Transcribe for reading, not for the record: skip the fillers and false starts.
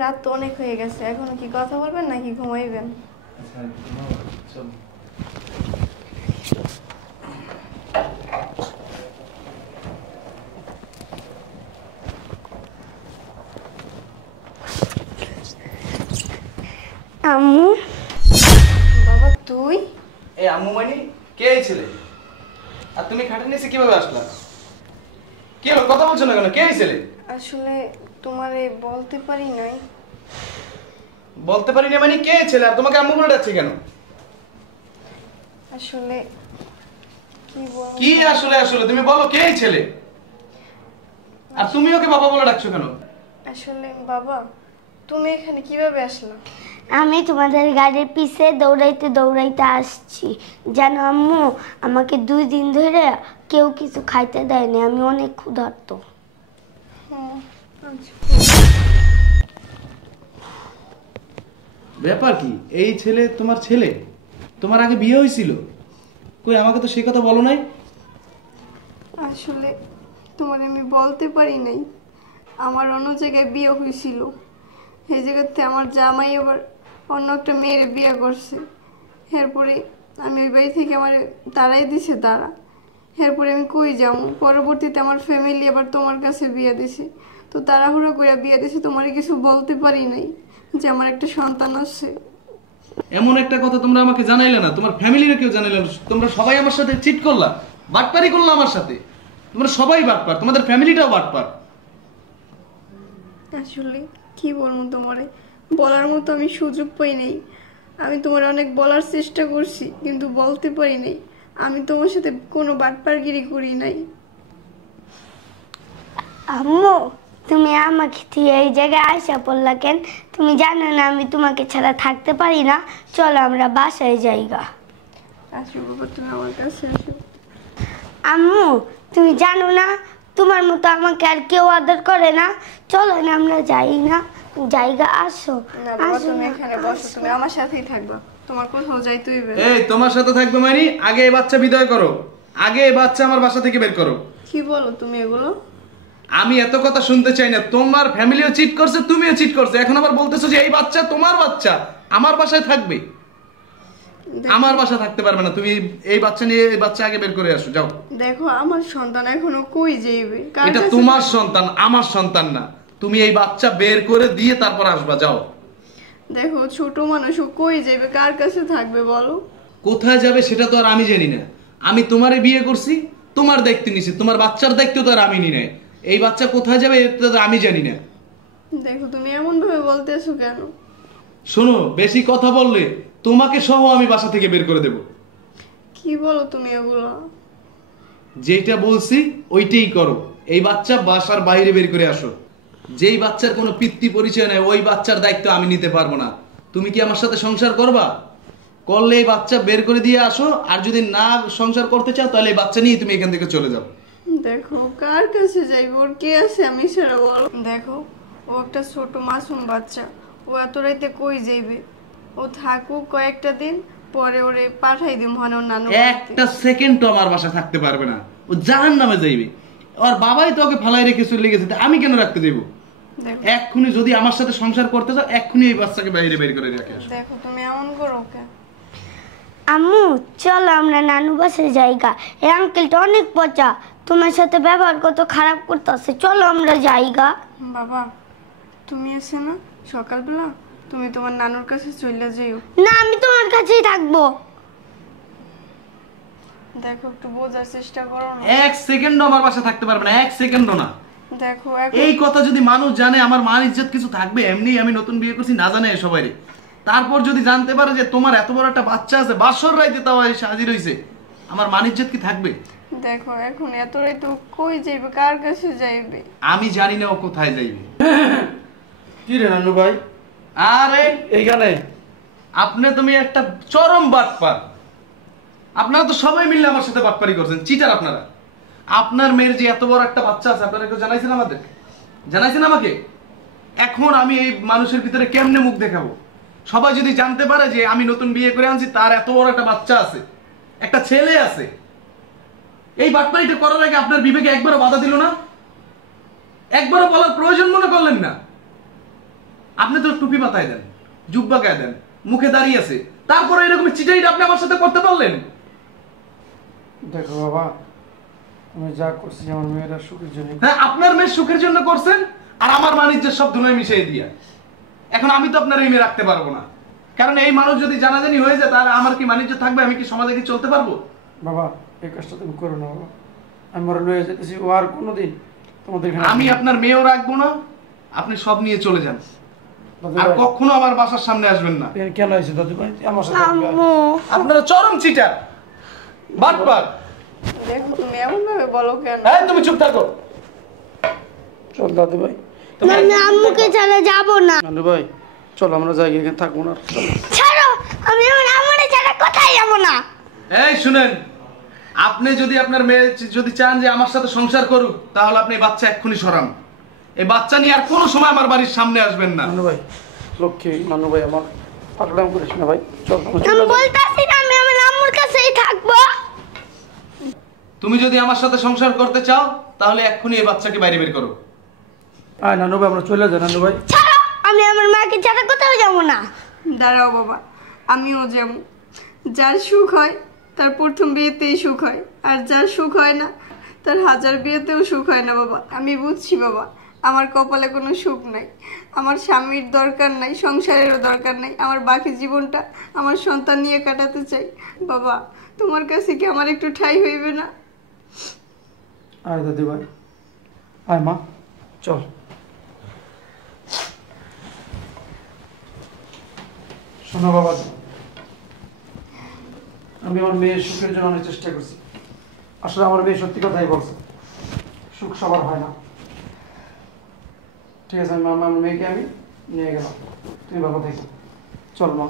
রাত তো অনেক হয়ে গেছে, এখনো কি কথা বলবেন নাকি ঘুমাইবেন? আম্মু। বাবা তুই? এই আম্মু মানে কে ছিলে? আর তুমি খাটের নিচে কিভাবে আসলা? কি হলো, কথা বলছো না কেন? কে ছিলে? আসলে তোমারে বলতে পারি নাই। বলতে পারি না মানে কে ছিলে? আর তোমাকে আম্মু বলে ডাকছে কেন? আসলে কি বলবো? কি আসলে আসলে তুমি বলো, কে ছিলে? আর তুমি ওকে বাবা বলে ডাকছো কেন? আসলে বাবা তুমি এখানে কিভাবে আসলা? আমি তোমাদের গাড়ির পিছে দৌড়াইতে দৌড়াইতে আসছি। জানো আম্মু, আমাকে 2 দিন ধরে কেউ কিছু খাইতে দেয়নি, আমি অনেক ক্ষুধার্ত। আচ্ছা। ব্যাপার কি? এই ছেলে তোমার ছেলে? তোমার আগে বিয়ে হয়েছিল? কই আমাকে তো সেই কথা বলো নাই। আসলে তোমার আমি বলতে পারি নাই, আমার অন্য জায়গায় বিয়ে হয়েছিল। সেই জায়গাতে আমার জামাই আবার অন্য একটা মেয়ের বিয়ে করছে। এরপরে আমি ওই বাড়ি থেকে আমার তারাই দিছে তারা। এরপরে আমি কই যাও, পরবর্তীতে আমার ফ্যামিলি আবার তোমার কাছে বিয়ে দিছে। তো তাড়াহুড়ো করে বিয়ে দিছে, তোমার কিছু বলতে পারি নাই যে আমার একটা সন্তান আছে। এমন একটা কথা তোমরা আমাকে জানাইলে না, তোমার ফ্যামিলির কেউ জানাইলে না। তোমরা সবাই আমার সাথে চিট করলা, বাটপারি করলা আমার সাথে। তোমরা সবাই বাটপার, তোমাদের ফ্যামিলিটাও বাটপার। আসলে কি বলবো তোমারে, বলার মতো আমি সুযোগ পাই নাই। আমি তোমার অনেক বলার চেষ্টা করছি কিন্তু বলতে পারি নাই। আমি তোমার সাথে কোনো বাটপারগিরি করি নাই। আম্মু, তুমি আমাকে দিয়ে এই জায়গায় আইসা পড়লা কেন? তুমি জানো না আমি তোমাকে ছাড়া থাকতে পারি না। চলো আমরা বাসায় যাইগা। আসো বাবা, তুমি আমার কাছে আসো। আম্মু, তুমি জানো না তোমার মতো আমাকে আর কেউ আদর করে না। চলো না আমরা যাই না, জায়গা আসো। না বাবা, আসো তুমি না, এখানে বসো, আসো। তুমি আমার সাথেই থাকবা। তোমার কোথাও যাইতে হইবে না। এই তোমার সাথে থাকবে মানে আগে এই বাচ্চা বিদায় করো। আগে এই বাচ্চা আমার বাসা থেকে বের করো। কি বলো তুমি এগুলো? আমি এত কথা শুনতে চাই না। তোমার ফ্যামিলিও চিট করছে, তুমিও চিট করছো, এখন আবার বলতেছো যে এই বাচ্চা তোমার বাচ্চা, আমার বাসায় থাকবে। আমার বাসা থাকতে পারবে না। তুমি এই বাচ্চা নিয়ে এই বাচ্চা আগে বের করে আসো, যাও। দেখো আমার সন্তান এখনো কই যাইবে? কার এটা কাছে তোমার থাকবে? সন্তান, আমার সন্তান না। তুমি এই বাচ্চা বের করে দিয়ে তারপর আসবা, যাও। দেখো ছোট মানুষ, ও কই যাইবে, কার কাছে থাকবে বলো? কোথায় যাবে সেটা তো আর আমি জানি না। আমি তোমারে বিয়ে করছি, তোমার দায়িত্ব নিছি, তোমার বাচ্চার দায়িত্ব তো আর আমি নি নাই। এই বাচ্চা কোথায় যাবে এটা তো আমি জানি না। দেখো তুমি এমন ভাবে বলতেছো কেন? শোনো, বেশি কথা বললে তোমাকে সহ আমি বাসা থেকে বের করে দেব। কি বলো তুমি এগুলো? যেটা বলছি ওইটাই করো। এই বাচ্চা বাসার বাইরে বের করে আসো। যেই বাচ্চার কোনো পিতৃ পরিচয় নাই, ওই বাচ্চার দায়িত্ব আমি নিতে পারবো না। তুমি কি আমার সাথে সংসার করবা? করলে এই বাচ্চা বের করে দিয়ে আসো। আর যদি না সংসার করতে চাও তাহলে এই বাচ্চা নিয়ে তুমি এখান থেকে চলে যাও। দেখো কার কাছে যাইব, ওর কে আছে আমি সেটা বলো। দেখো ও একটা ছোট মাসুম বাচ্চা, ও এত রাইতে কই যাইবে? ও থাকুক কয়েকটা দিন, পরে ওরে পাঠাই দিম মানে ওর নানু বাড়িতে। একটা সেকেন্ড তো আমার বাসায় থাকতে পারবে না। ও জাহান্নামে যাইবে। ওর বাবাই তো ওকে ফালাই রেখে চলে গেছে, তা আমি কেন রাখতে দেবো? দেখো এক্ষুনি যদি আমার সাথে সংসার করতে চাও, এক্ষুনি এই বাচ্চাকে বাইরে বের করে রেখে আসো। দেখো তুমি এমন করো ওকে। আম্মু, চলো আমরা নানু বাসায় যাইগা। এই আঙ্কেলটা অনেক পচা, তোমার সাথে ব্যবহার কত খারাপ করতেছে। চলো আমরা যাইগা। বাবা তুমি এসে না সকালবেলা, তুমি তোমার নানুর কাছে চলে যাইও। না, আমি তোমার কাছেই থাকবো। দেখো একটু বোঝার চেষ্টা করো না। এক সেকেন্ডও আমার বাসায় থাকতে পারবে না, এক সেকেন্ডও না। দেখো এই কথা যদি মানুষ জানে আমার মান ইজ্জত কিছু থাকবে? এমনি আমি নতুন বিয়ে করছি, না জানে সবাই। তারপর যদি জানতে পারে যে তোমার এত বড় একটা বাচ্চা আছে, বাসর রাইতে তাও এসে হাজির হইছে, আমার মান ইজ্জত কি থাকবে? দেখো এখন এত রাইতে ও কই যাইবে, কার কাছে যাইবে? আমি জানি না ও কোথায় যাইবে। কি রে নানু ভাই, আরে এইখানে? তুমি একটা চরম বাটপার। আপনারা তো সবাই মিলে আমার সাথে বাটপারি করছেন, চিটার আপনারা। আপনার মেয়ের যে এত বড় একটা বাচ্চা আছে, আপনারা কেউ জানাইছেন আমাদের? জানাইছেন আমাকে? এখন আমি এই মানুষের ভিতরে কেমনে মুখ দেখাবো? সবাই যদি জানতে পারে যে আমি নতুন বিয়ে করে আনছি, তার এত বড় একটা বাচ্চা আছে, একটা ছেলে আছে। এই বাটপারিটা করার আগে আপনার বিবেকে একবারও বাধা দিল না? একবারও বলার প্রয়োজন মনে করলেন না? আপনি তো টুপি মাথায় দেন, জুব্বা গায়ে দেন, মুখে দাঁড়িয়ে আছে, তারপরে এরকম চিটাইটা আপনি আমার সাথে করতে পারলেন? দেখো বাবা, আমি যা করছি আমার মেয়েরা সুখের জন্য। হ্যাঁ, আপনার মেয়ের সুখের জন্য করছেন, আর আমার বাণিজ্যের সব ধুলোয় মিশিয়ে দিয়া। এখন আমি তো আপনার এই মেয়ে রাখতে পারবো না, কারণ এই মানুষ যদি জানাজানি হয়ে যায় তাহলে আমার কি বাণিজ্য থাকবে? আমি কি সমাজে কি চলতে পারবো? বাবা এই কাজটা তুমি করো না বাবা, আমি মরে লয়ে যেতেছি, ও আর কোনোদিন তোমাদের এখানে আমি আপনার মেয়েও রাখবো না, আপনি সব নিয়ে চলে যান, দাদু আর ভাই, কখনো আমার বাসার সামনে আসবেন না। এখানে কেন হয়েছে দাদু ভাই? আমার সাথে আসবে। আম্মু আপনারা চরম চিটার, বাটপার। দেখো তুমি এমন ভাবে বলো কেন? এই তুমি চুপ থাকো। চল দাদু ভাই, আমি আম্মুকে ছাড়া যাব না। দাদু ভাই চলো আমরা যাই, এখানে থাকবো না। চলো। ছাড়ো, আমি আমার আম্মুরে ছাড়া কোথায় যাব না। এই শুনেন, আপনি যদি আপনার মেয়ে যদি চান যে আমার সাথে সংসার করুক, তাহলে আপনি এই বাচ্চা এক্ষুনি সরান। এই বাচ্চা নিয়ে আর কোনো সময় আমার বাড়ির সামনে আসবেন না। নানু ভাই লক্ষ্মী, নানু ভাই আমার পাগলাম করিস না ভাই, চল আমরা আমি চলে যাই। বলতাছি না আমি আমার আম্মুর কাছেই থাকবো। তুমি যদি আমার সাথে সংসার করতে চাও তাহলে এক্ষুনি এই বাচ্চাকে বাইরে বের করো। আয় নানু ভাই আমরা চলে যাই। নানু ভাই ছাড়ো, আমি আমার মাকে ছাড়া কোথাও যাব না। দাঁড়াও বাবা, আমিও যেমন, যার সুখ হয় তার প্রথম বিয়েতেই সুখ হয়, আর যার সুখ হয় না তার হাজার বিয়েতেও সুখ হয় না বাবা। আমি বুঝছি বাবা, আমার কপালে কোনো সুখ নাই, আমার স্বামীর দরকার নাই, সংসারেরও দরকার নাই, আমার বাকি জীবনটা আমার সন্তান নিয়ে কাটাতে চাই। বাবা তোমার কাছে কি আমার একটু ঠাঁই হইবে না? আয় দাদু ভাই, আয় মা, চল। শোনো বাবা, আমি আমার মেয়ের সুখের জন্য অনেক চেষ্টা করছি। আসলে আমার মেয়ে সত্যি কথাই বলছে, সুখ সবার হয় না। ঠিক আছে, আমার মেয়েকে আমি নিয়ে গেলাম, তুমি ভালো থেকো। চল মা।